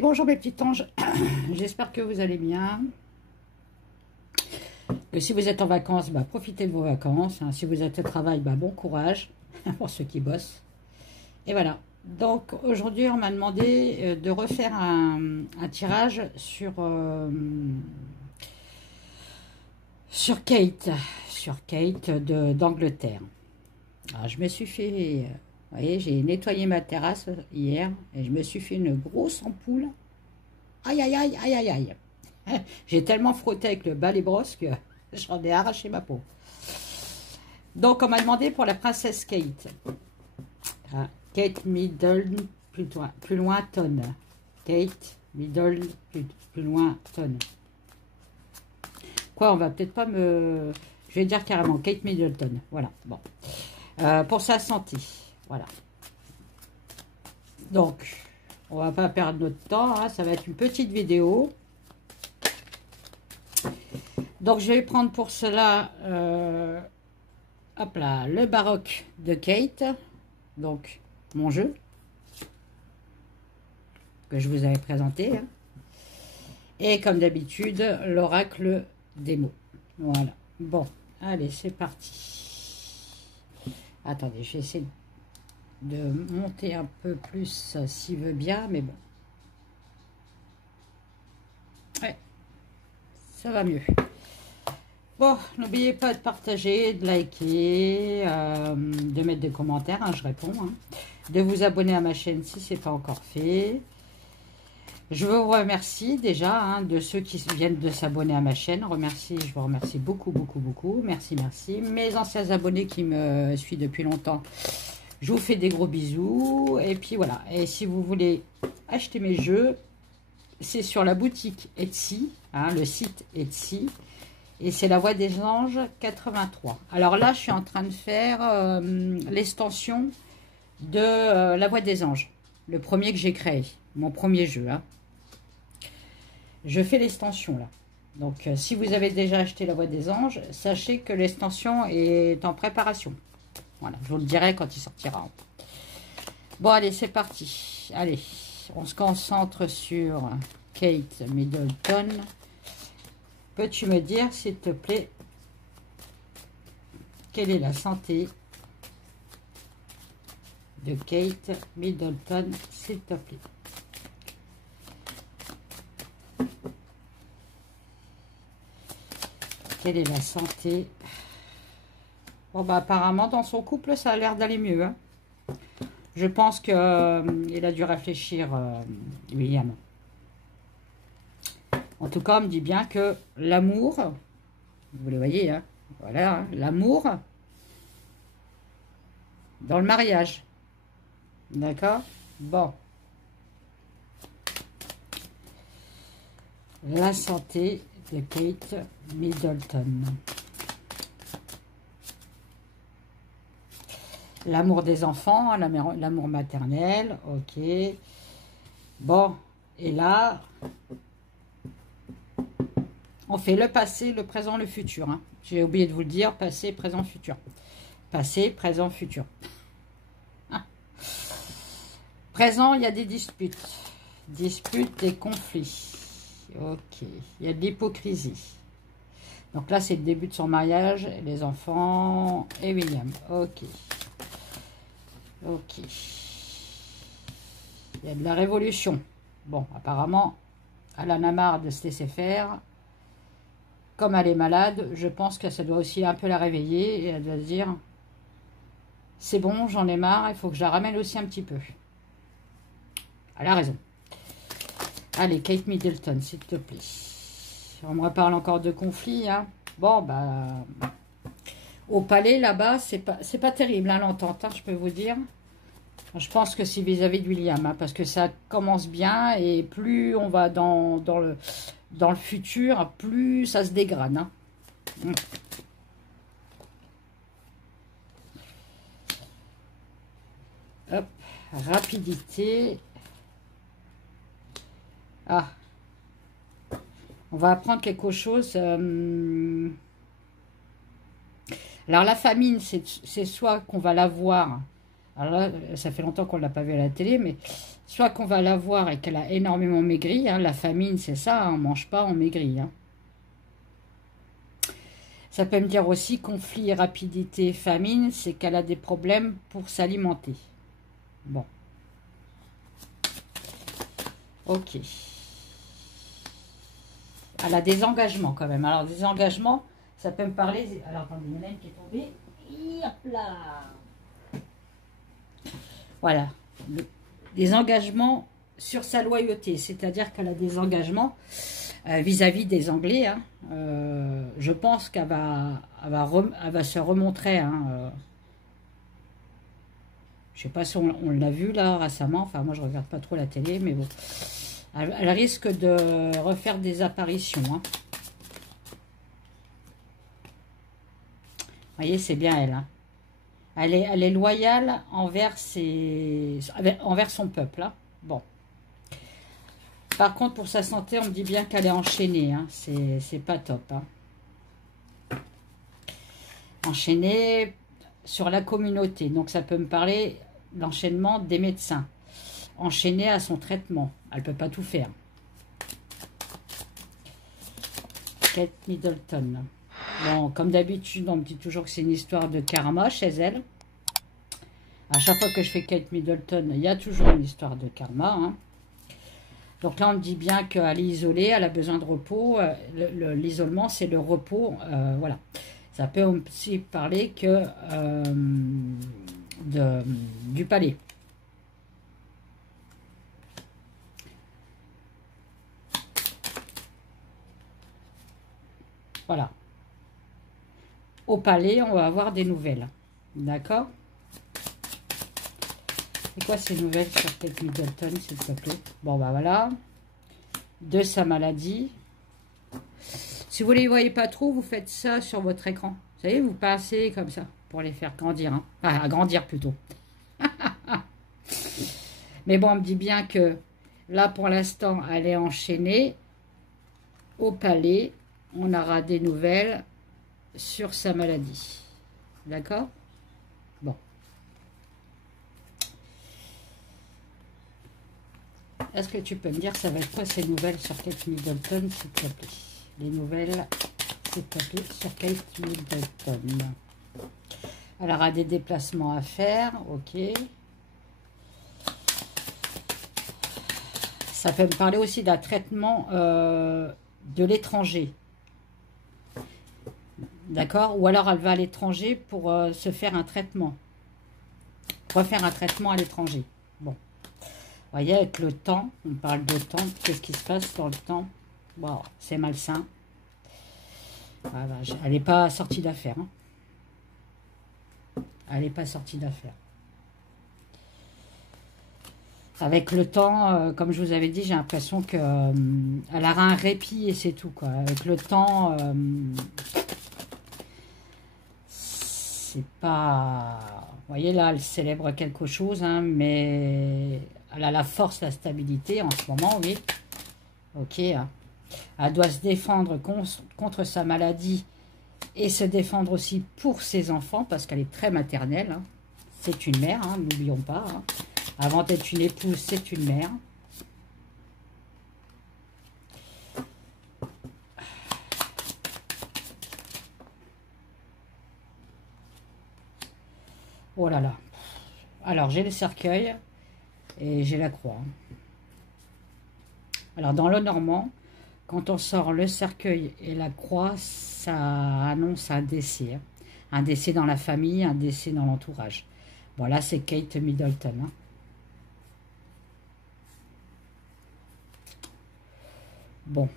bonjour mes petits anges, j'espère que vous allez bien. Que si vous êtes en vacances, bah, profitez de vos vacances. Hein. Si vous êtes au travail, bah, bon courage pour ceux qui bossent. Et voilà. Donc aujourd'hui, on m'a demandé de refaire un tirage sur Kate d'Angleterre. Alors je me suis fait... Vous voyez, j'ai nettoyé ma terrasse hier et je me suis fait une grosse ampoule. Aïe, aïe, aïe, aïe, aïe, aïe. J'ai tellement frotté avec le balai brosse que j'en ai arraché ma peau. Donc, on m'a demandé pour la princesse Kate. Kate Middleton, plus loin, tonne. Kate Middleton, plus loin, tonne. Quoi, on va peut-être pas me... Je vais dire carrément Kate Middleton. Voilà, bon. Pour sa santé. Voilà. Donc, on va pas perdre notre temps. Hein, ça va être une petite vidéo. Donc, je vais prendre pour cela, hop là, le baroque de Kate. Donc, mon jeu. Que je vous avais présenté. Hein. Et comme d'habitude, l'oracle des mots. Voilà. Bon, allez, c'est parti. Attendez, je vais essayer de monter un peu plus s'il veut bien, mais bon. Ouais, ça va mieux. Bon, n'oubliez pas de partager, de liker, de mettre des commentaires, hein, je réponds. Hein, de vous abonner à ma chaîne si ce n'est pas encore fait. Je vous remercie déjà hein, de ceux qui viennent de s'abonner à ma chaîne. Je vous remercie beaucoup, beaucoup, beaucoup. Merci, merci. Mes anciens abonnés qui me suivent depuis longtemps, je vous fais des gros bisous. Et puis voilà. Et si vous voulez acheter mes jeux, c'est sur la boutique Etsy, hein, le site Etsy. Et c'est La Voix des Anges 83. Alors là, je suis en train de faire l'extension de La Voix des Anges. Le premier que j'ai créé. Mon premier jeu. Hein. Je fais l'extension là. Donc, si vous avez déjà acheté La Voix des Anges, sachez que l'extension est en préparation. Voilà, je vous le dirai quand il sortira. Bon, allez, c'est parti. Allez, on se concentre sur Kate Middleton. Peux-tu me dire, s'il te plaît, quelle est la santé de Kate Middleton, s'il te plaît? Quelle est la santé? Bon, bah, apparemment, dans son couple, ça a l'air d'aller mieux. Hein. Je pense qu'il a dû réfléchir, William. En tout cas, on me dit bien que l'amour, vous le voyez, hein, voilà, hein, l'amour dans le mariage. D'accord? Bon. La santé de Kate Middleton. L'amour des enfants, l'amour maternel, ok. Bon, et là, on fait le passé, le présent, le futur. Hein. J'ai oublié de vous le dire, passé, présent, futur. Passé, présent, futur. Ah. Présent, il y a des disputes. Disputes, des conflits. Ok, il y a de l'hypocrisie. Donc là, c'est le début de son mariage, les enfants et William. Ok. Ok. Il y a de la révolution. Bon, apparemment, elle en a marre de se laisser faire. Comme elle est malade, je pense que ça doit aussi un peu la réveiller. Et elle doit se dire, c'est bon, j'en ai marre, il faut que je la ramène aussi un petit peu. Elle a raison. Allez, Kate Middleton, s'il te plaît. On me reparle encore de conflit. Hein. Bon, bah... Au palais, là-bas, c'est pas terrible, hein, l'entente, hein, je peux vous dire. Je pense que c'est vis-à-vis de William, hein, parce que ça commence bien, et plus on va dans le futur, plus ça se dégrade. Hein. Hop, rapidité. Ah, on va apprendre quelque chose. Alors, la famine, c'est soit qu'on va la voir Alors là, ça fait longtemps qu'on ne l'a pas vu à la télé, mais soit qu'on va la voir et qu'elle a énormément maigri, hein, la famine, c'est ça, hein, on ne mange pas, on maigrit. Hein. Ça peut me dire aussi conflit, rapidité, famine, c'est qu'elle a des problèmes pour s'alimenter. Bon. Ok. Elle a des engagements quand même. Alors des engagements, ça peut me parler... Alors attendez, il y en a une qui est tombée. Hop là. Voilà. Des engagements sur sa loyauté. C'est-à-dire qu'elle a des engagements vis-à-vis des Anglais. Hein. Je pense qu'elle va se remontrer. Hein, je sais pas si on l'a vu là récemment. Enfin, moi, je regarde pas trop la télé, mais bon. Elle risque de refaire des apparitions. Hein. Vous voyez, c'est bien elle. Hein. Elle est loyale envers son peuple. Hein. Bon. Par contre, pour sa santé, on me dit bien qu'elle est enchaînée. Hein. C'est pas top. Hein. Enchaînée sur la communauté. Donc, ça peut me parler de l'enchaînement des médecins. Enchaînée à son traitement. Elle ne peut pas tout faire. Kate Middleton. Bon, comme d'habitude, on me dit toujours que c'est une histoire de karma chez elle. À chaque fois que je fais Kate Middleton, il y a toujours une histoire de karma. Hein. Donc là, on me dit bien qu'elle est isolée, elle a besoin de repos. L'isolement, c'est le repos. Voilà. Ça peut aussi parler que du palais. Voilà. Au palais, on va avoir des nouvelles. D'accord? C'est quoi ces nouvelles sur Kate Middleton, s'il te plaît? Bon, bah voilà. De sa maladie. Si vous ne les voyez pas trop, vous faites ça sur votre écran. Vous savez, vous passez comme ça pour les faire grandir. Hein. Enfin, agrandir plutôt. Mais bon, on me dit bien que là, pour l'instant, elle est enchaînée au palais. On aura des nouvelles sur sa maladie. D'accord? Bon. Est-ce que tu peux me dire, ça va être quoi ces nouvelles sur Kate Middleton, s'il te plaît? Les nouvelles, s'il te plaît, sur Kate Middleton. Elle aura des déplacements à faire, ok. Ça peut me parler aussi d'un traitement de l'étranger. D'accord? Ou alors elle va à l'étranger pour se faire un traitement. Refaire un traitement à l'étranger. Bon. Vous voyez, avec le temps, on parle de temps. Qu'est-ce qui se passe dans le temps? Wow, c'est malsain. Voilà, elle n'est pas sortie d'affaire. Hein. Elle n'est pas sortie d'affaire. Avec le temps, comme je vous avais dit, j'ai l'impression qu'elle aura un répit et c'est tout. Quoi. Avec le temps... c'est pas... Vous voyez, là, elle célèbre quelque chose, hein, mais elle a la force, la stabilité en ce moment, oui. Ok. Hein. Elle doit se défendre contre sa maladie et se défendre aussi pour ses enfants, parce qu'elle est très maternelle. Hein. C'est une mère, hein, n'oublions pas. Hein. Avant d'être une épouse, c'est une mère. Oh là là. Alors, j'ai le cercueil et j'ai la croix. Alors, dans le normand, quand on sort le cercueil et la croix, ça annonce un décès. Hein. Un décès dans la famille, un décès dans l'entourage. Bon, là, c'est Kate Middleton. Hein. Bon.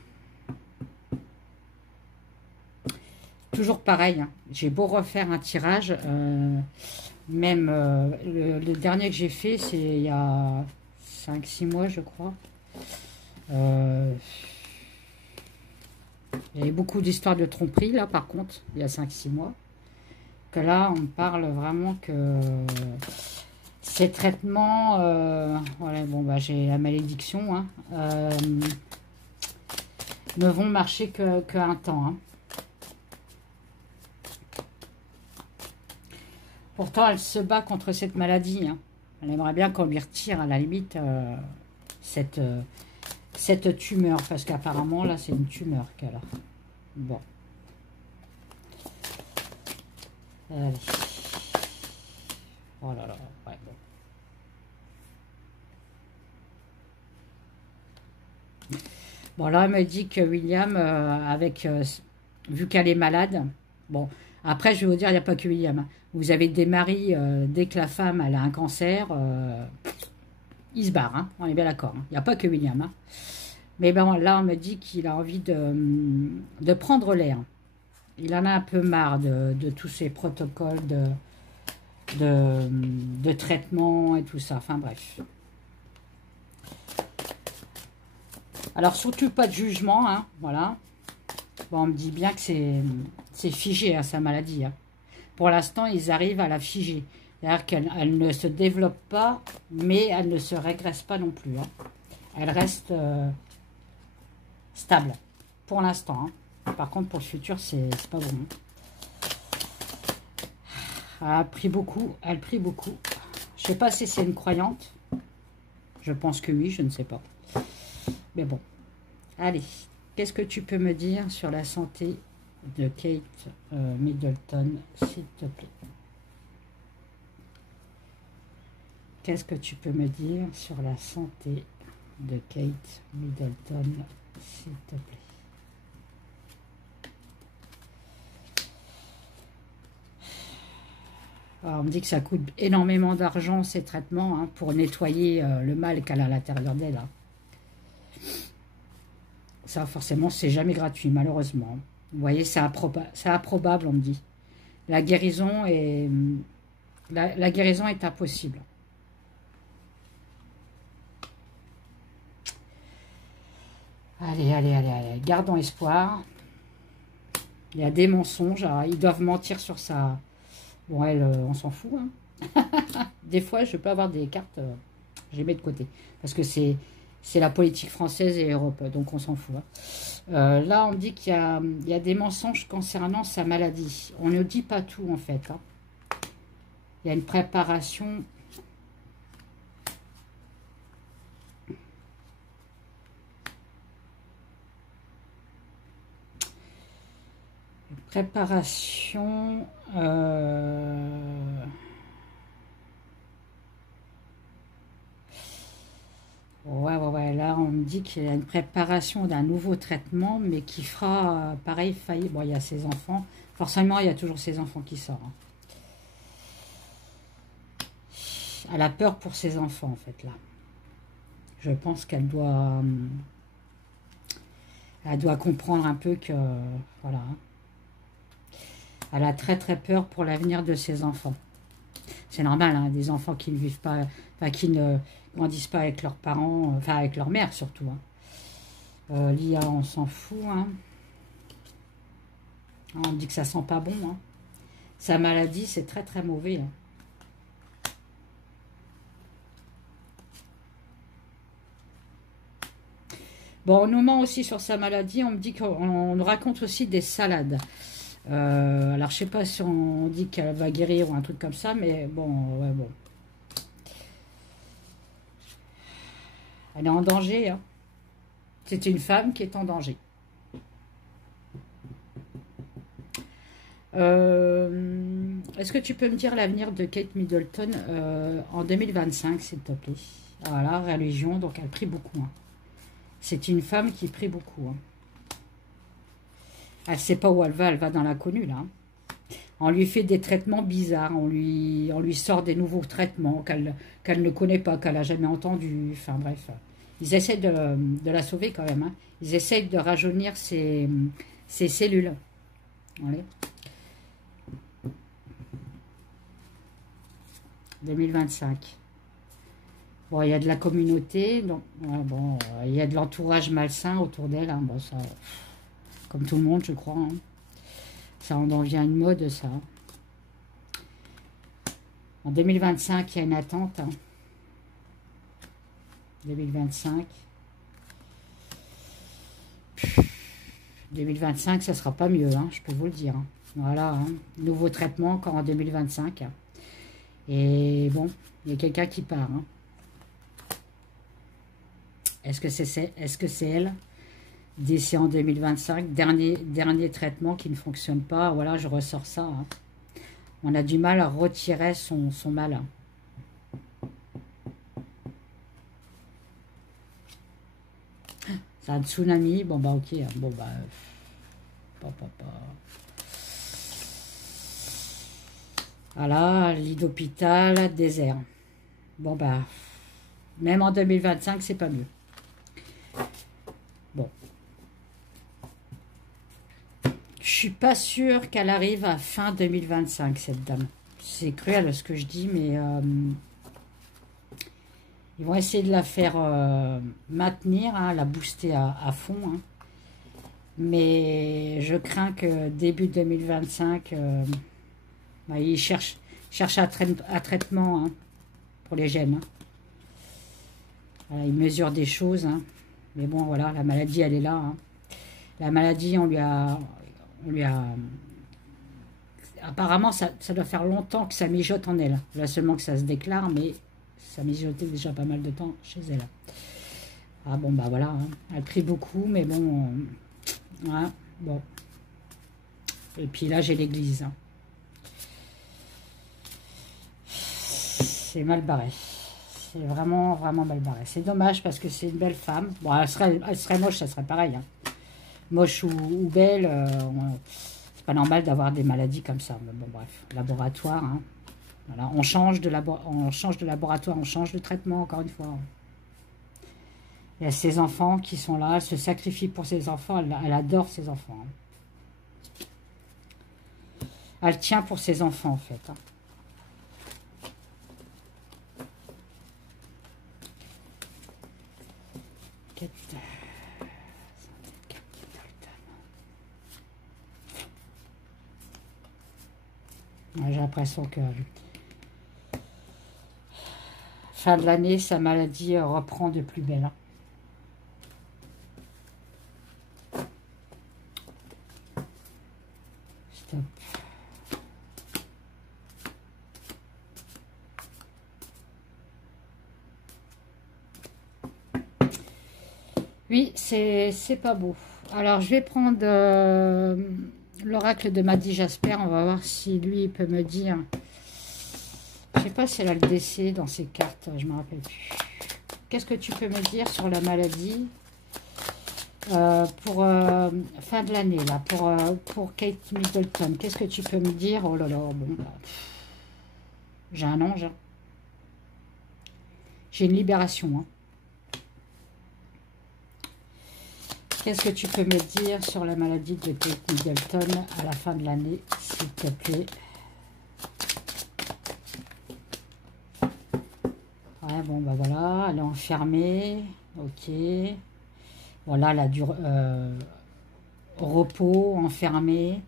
Toujours pareil. Hein. J'ai beau refaire un tirage... Même le dernier que j'ai fait, c'est il y a 5-6 mois, je crois. Il y avait beaucoup d'histoires de tromperie, là, par contre, il y a 5-6 mois. Que là, on parle vraiment que ces traitements... voilà, bon, bah, j'ai la malédiction, hein, ne vont marcher qu'un temps, hein. Pourtant, elle se bat contre cette maladie. Hein. Elle aimerait bien qu'on lui retire, à la limite, cette tumeur. Parce qu'apparemment, là, c'est une tumeur qu'elle a. Bon. Allez. Oh là là, ouais, bon. Bon, là, elle me dit que William, vu qu'elle est malade, bon, après, je vais vous dire, il n'y a pas que William. Hein. Vous avez des maris, dès que la femme, elle a un cancer, il se barre, hein, on est bien d'accord. Hein. Il n'y a pas que William. Hein. Mais bon, là, on me dit qu'il a envie de prendre l'air. Il en a un peu marre de tous ces protocoles de traitement et tout ça. Enfin, bref. Alors, surtout pas de jugement, hein, voilà. Bon, on me dit bien que c'est figé, hein, sa maladie. Hein. Pour l'instant, ils arrivent à la figer. C'est-à-dire qu'elle ne se développe pas, mais elle ne se régresse pas non plus. Hein. Elle reste stable, pour l'instant. Hein. Par contre, pour le futur, c'est pas bon. Elle a pris beaucoup, elle prie beaucoup. Je sais pas si c'est une croyante. Je pense que oui, je ne sais pas. Mais bon. Allez, qu'est-ce que tu peux me dire sur la santé de Kate Middleton, s'il te plaît? Qu'est-ce que tu peux me dire sur la santé de Kate Middleton, s'il te plaît? Alors, on me dit que ça coûte énormément d'argent, ces traitements, hein, pour nettoyer le mal qu'elle a à l'intérieur d'elle. Hein. Ça, forcément, c'est jamais gratuit, malheureusement. Vous voyez, c'est improbable, on me dit. La guérison est impossible. Allez, allez, allez, allez. Gardons espoir. Il y a des mensonges. Alors, ils doivent mentir sur ça. Bon, elle, on s'en fout. Hein. Des fois, je peux avoir des cartes, je les mets de côté. Parce que c'est la politique française et Europe, donc on s'en fout. Hein. Là, on me dit qu'il y a des mensonges concernant sa maladie. On ne dit pas tout, en fait. Hein. Il y a une préparation. Préparation. Ouais, là, on me dit qu'il y a une préparation d'un nouveau traitement, mais qui fera, pareil, faillir. Bon, il y a ses enfants. Forcément, il y a toujours ses enfants qui sortent. Hein. Elle a peur pour ses enfants, en fait, là. Je pense qu'elle doit comprendre un peu que, voilà. Elle a très, très peur pour l'avenir de ses enfants. C'est normal, hein, des enfants qui ne vivent pas, enfin, qui ne grandissent pas avec leurs parents, enfin, avec leur mère, surtout. Hein. L'IA, on s'en fout, hein. On me dit que ça sent pas bon. Hein. Sa maladie, c'est très, très mauvais. Hein. Bon, on nous ment aussi sur sa maladie. On me dit qu'on nous raconte aussi des salades. Alors, je sais pas si on dit qu'elle va guérir ou un truc comme ça, mais bon, ouais, bon. Elle est en danger. Hein. C'est une femme qui est en danger. Est-ce que tu peux me dire l'avenir de Kate Middleton en 2025, s'il te plaît? Voilà, religion, donc elle prie beaucoup. Hein. C'est une femme qui prie beaucoup. Hein. Elle ne sait pas où elle va dans l'inconnu, là. On lui fait des traitements bizarres, on lui sort des nouveaux traitements qu'elle ne connaît pas, qu'elle n'a jamais entendu. Enfin, bref. Ils essaient de la sauver, quand même. Hein. Ils essayent de rajeunir ses cellules. Allez. 2025. Bon, il y a de la communauté, donc, ouais, bon, il y a de l'entourage malsain autour d'elle. Hein, bon, ça... Comme tout le monde, je crois. Hein. Ça en devient une mode, ça. En 2025, il y a une attente. Hein. 2025. 2025, ça sera pas mieux, hein, je peux vous le dire. Hein. Voilà, hein. Nouveau traitement encore en 2025. Et bon, il y a quelqu'un qui part. Hein. Est-ce que c'est elle? Décès en 2025, dernier traitement qui ne fonctionne pas. Voilà, je ressors ça. Hein. On a du mal à retirer son mal. Hein. C'est un tsunami. Bon, bah, ok. Bon, bah... Voilà, lit d'hôpital, désert. Bon, bah... Même en 2025, c'est pas mieux. Bon. Je suis pas sûre qu'elle arrive à fin 2025, cette dame. C'est cruel ce que je dis, mais... ils vont essayer de la faire maintenir, hein, la booster à fond. Hein. Mais je crains que début 2025, bah, ils cherchent un traitement hein, pour les gemmes. Hein. Voilà, ils mesurent des choses. Hein. Mais bon, voilà, la maladie, elle est là. Hein. La maladie, on lui a apparemment, ça doit faire longtemps que ça mijote en elle. Là seulement que ça se déclare, mais ça mijotait déjà pas mal de temps chez elle. Ah bon, bah voilà. Hein. Elle prie beaucoup, mais bon... ouais, bon. Et puis là, j'ai l'église. Hein. C'est mal barré. C'est vraiment, vraiment mal barré. C'est dommage parce que c'est une belle femme. Bon, elle serait moche, ça serait pareil. Hein. Moche ou belle, c'est pas normal d'avoir des maladies comme ça. Mais bon, bref, laboratoire. Hein. Voilà, on change de laboratoire, on change de traitement, encore une fois. Il y a ses enfants qui sont là, elle se sacrifie pour ses enfants, elle adore ses enfants. Hein. Elle tient pour ses enfants, en fait. Hein. J'ai l'impression que fin de l'année, sa maladie reprend de plus belle. Hein. Stop. Oui, c'est pas beau. Alors, je vais prendre l'oracle de Madi Jasper. On va voir si lui peut me dire... Je sais pas si elle a le décès dans ses cartes. Je me rappelle plus. Qu'est-ce que tu peux me dire sur la maladie pour fin de l'année, là, pour Kate Middleton? Qu'est-ce que tu peux me dire? Oh là là, bon, bah, j'ai un ange. Hein. J'ai une libération. Hein. Qu'est-ce que tu peux me dire sur la maladie de Kate Middleton à la fin de l'année, s'il te plaît? Ouais, bon, bah voilà, elle est enfermée. Ok. Voilà, elle a du repos, enfermée,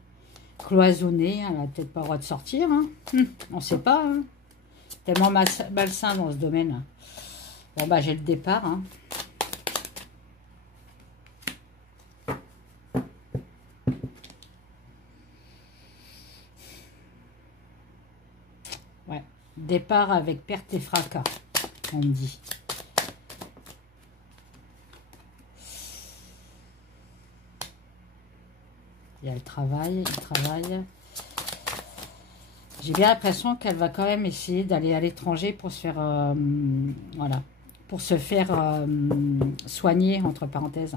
cloisonnée. Elle n'a peut-être pas le droit de sortir. Hein. On ne sait pas. Hein. Tellement malsain dans ce domaine. Bon, bah j'ai le départ. Hein. Ouais, départ avec perte et fracas, on me dit. Et elle travaille, il travaille. J'ai bien l'impression qu'elle va quand même essayer d'aller à l'étranger pour se faire, voilà, pour se faire soigner, entre parenthèses.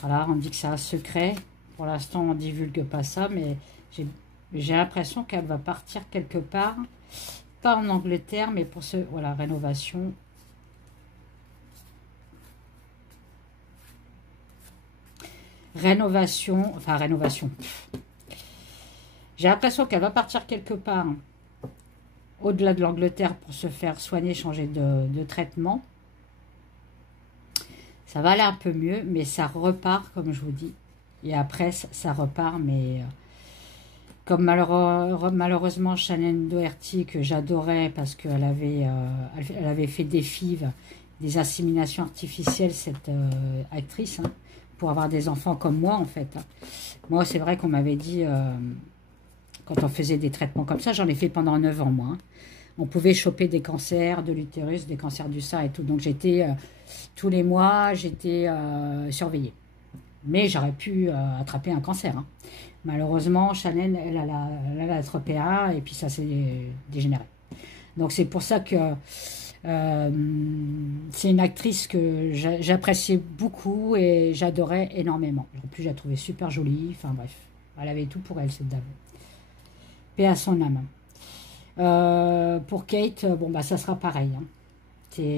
Voilà, on dit que c'est un secret. Pour l'instant, on ne divulgue pas ça, mais j'ai l'impression qu'elle va partir quelque part, pas en Angleterre, mais pour ce, voilà, rénovation. Rénovation. J'ai l'impression qu'elle va partir quelque part au-delà de l'Angleterre pour se faire soigner, changer de traitement. Ça va aller un peu mieux, mais ça repart, comme je vous dis. Et après, ça repart, mais comme malheureusement Shannon Doherty, que j'adorais parce qu'elle avait fait des FIV, des inséminations artificielles, cette actrice, hein, pour avoir des enfants comme moi, en fait. Hein. Moi, c'est vrai qu'on m'avait dit quand on faisait des traitements comme ça. J'en ai fait pendant 9 ans, moi. Hein. On pouvait choper des cancers de l'utérus, des cancers du sein et tout. Donc, j'étais, tous les mois, j'étais surveillée. Mais j'aurais pu attraper un cancer. Hein. Malheureusement, Chanel, elle a attrapé un et puis ça s'est dégénéré. Donc, c'est pour ça que c'est une actrice que j'appréciais beaucoup et j'adorais énormément. En plus, je la trouvais super jolie. Enfin, bref. Elle avait tout pour elle, cette dame. Paix à son âme. Pour Kate, bon, bah, ça sera pareil. Hein.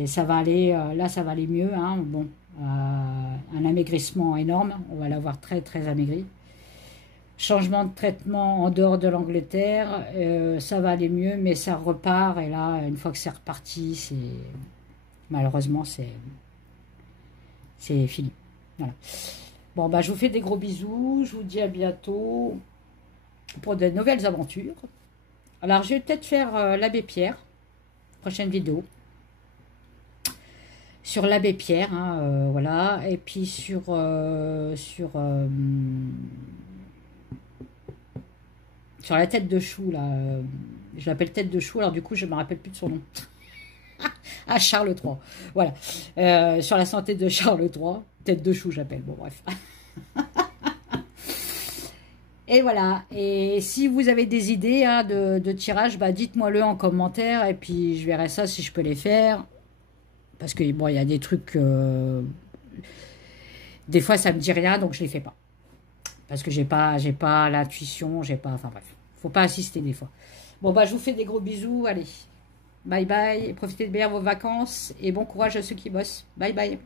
Ça va aller, là, ça va aller mieux. Hein. Bon, un amaigrissement énorme. On va la voir très, très amaigrie. Changement de traitement en dehors de l'Angleterre. Ça va aller mieux, mais ça repart. Et là, une fois que c'est reparti, malheureusement, c'est fini. Voilà. Bon, bah, je vous fais des gros bisous. Je vous dis à bientôt pour de nouvelles aventures. Alors, je vais peut-être faire l'abbé Pierre, prochaine vidéo, sur l'abbé Pierre, hein, voilà, et puis sur la tête de chou, là, je l'appelle tête de chou, alors du coup, je ne me rappelle plus de son nom. Ah, Charles III, voilà, sur la santé de Charles III, tête de chou, j'appelle, bon, bref. Et voilà, et si vous avez des idées hein, de tirage, bah, dites-moi-le en commentaire, et puis je verrai ça si je peux les faire. Parce que, bon, il y a des trucs... des fois, ça me dit rien, donc je les fais pas. Parce que j'ai pas l'intuition, j'ai pas... Enfin bref, faut pas assister des fois. Bon, bah, je vous fais des gros bisous, allez. Bye bye, profitez de bien vos vacances, et bon courage à ceux qui bossent. Bye bye.